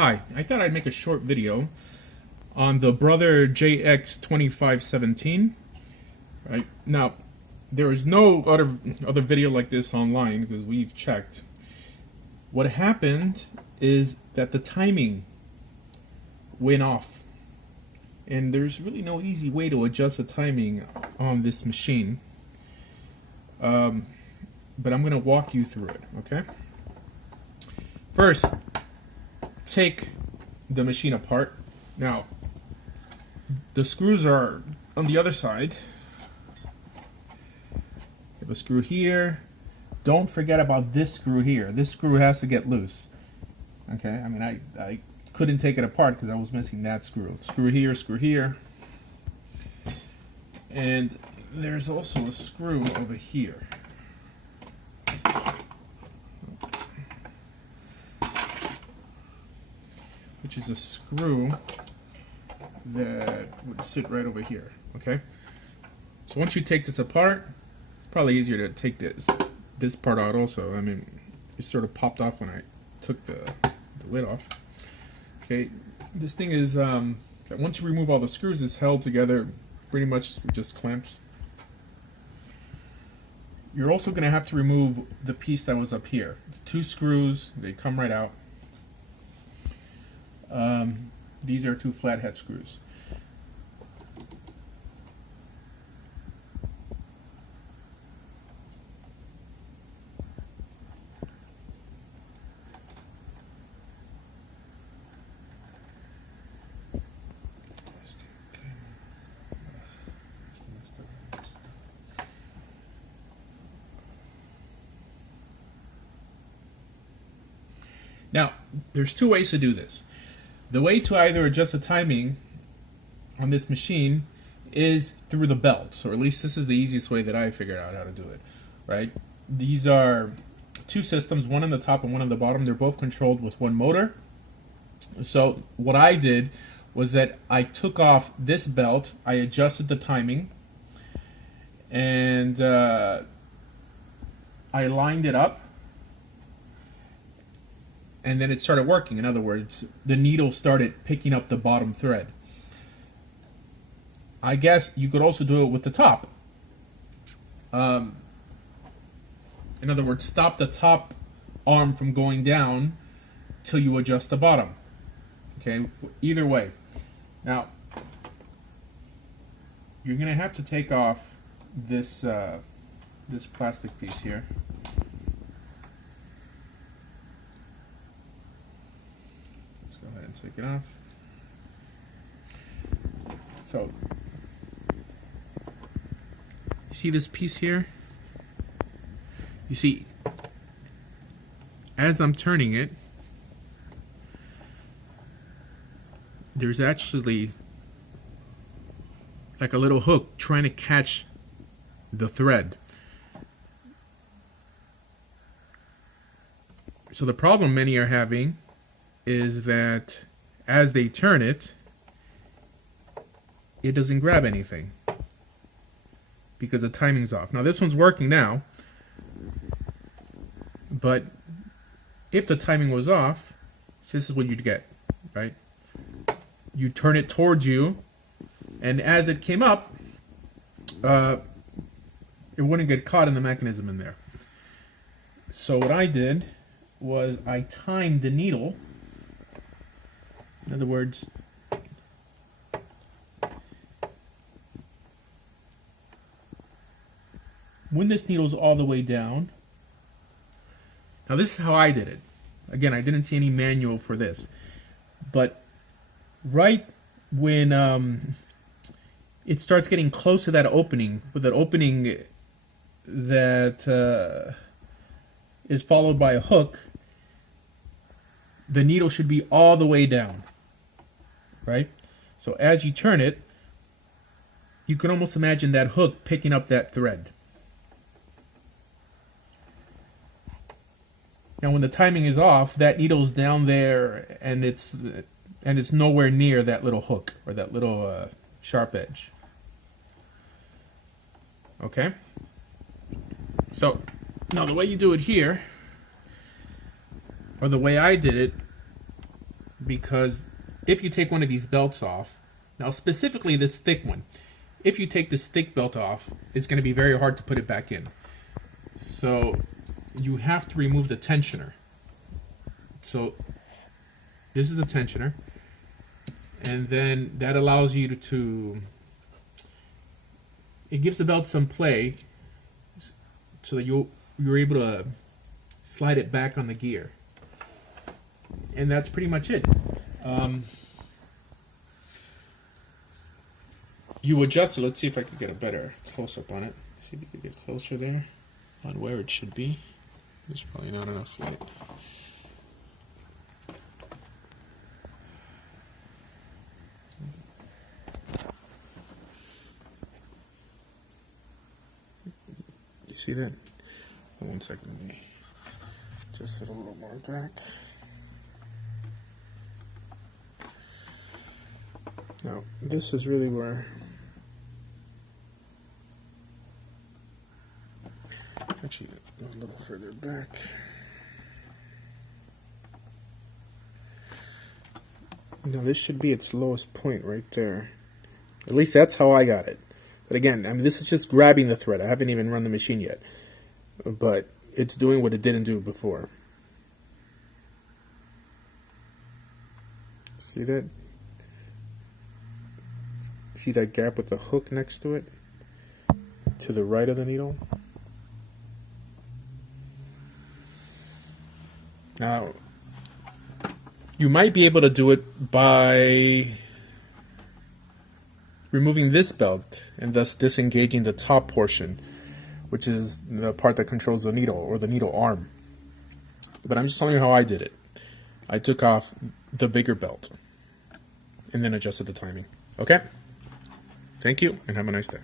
Hi, I thought I'd make a short video on the Brother jx2517. Right now, there is no other video like this online because we've checked. What happened is that the timing went off, and there's really no easy way to adjust the timing on this machine. But I'm going to walk you through it. Okay. First, take the machine apart. Now, the screws are on the other side. You have a screw here. Don't forget about this screw here. This screw has to get loose. Okay, I mean, I couldn't take it apart because I was missing that screw. Screw here, and there's also a screw over here. Which is a screw that would sit right over here. Okay, so once you take this apart, it's probably easier to take this part out also. I mean, it sort of popped off when I took the lid off. Okay, this thing is once you remove all the screws, it's held together pretty much with just clamps. You're also going to have to remove the piece that was up here. 2 screws, they come right out. These are 2 flathead screws. Now, there's 2 ways to do this. The way to either adjust the timing on this machine is through the belts, or at least this is the easiest way that I figured out how to do it, right? These are 2 systems, one on the top and one on the bottom. They're both controlled with 1 motor. So what I did was that I took off this belt, I adjusted the timing, and I lined it up. And then it started working. In other words, the needle started picking up the bottom thread. I guess you could also do it with the top. In other words, stop the top arm from going down till you adjust the bottom. Okay, either way. Now, you're going to have to take off this this plastic piece here. Go ahead and take it off. So, you see this piece here? You see, as I'm turning it, there's actually like a little hook trying to catch the thread. So the problem many are having is that as they turn it, it doesn't grab anything because the timing's off. Now this one's working now, but if the timing was off, this is what you'd get, right? You turn it towards you, and as it came up, it wouldn't get caught in the mechanism in there. So what I did was I timed the needle. In other words, when this needle's all the way down, now this is how I did it. Again, I didn't see any manual for this, but right when it starts getting close to that opening, with that opening that is followed by a hook, the needle should be all the way down. Right? So as you turn it, you can almost imagine that hook picking up that thread. Now when the timing is off, that needle's down there and it's nowhere near that little hook or that little sharp edge. Okay? So now the way you do it here, or the way I did it, because if you take one of these belts off, now specifically this thick one, if you take this thick belt off, it's going to be very hard to put it back in. So you have to remove the tensioner. So this is the tensioner, and then that allows you to it gives the belt some play so that you're able to slide it back on the gear. And that's pretty much it. You adjust it. Let's see if I can get a better close-up on it. See if you can get closer there on where it should be. There's probably not enough light. You see that? 1 second. Let me just sit a little more back. Now, this is really where actually a little further back. Now, this should be its lowest point right there. At least that's how I got it. But again, I mean, this is just grabbing the thread. I haven't even run the machine yet. But it's doing what it didn't do before. See that? See that gap with the hook next to it? To the right of the needle? Now, you might be able to do it by removing this belt and thus disengaging the top portion, which is the part that controls the needle or the needle arm. But I'm just telling you how I did it. I took off the bigger belt and then adjusted the timing. Okay? Thank you and have a nice day.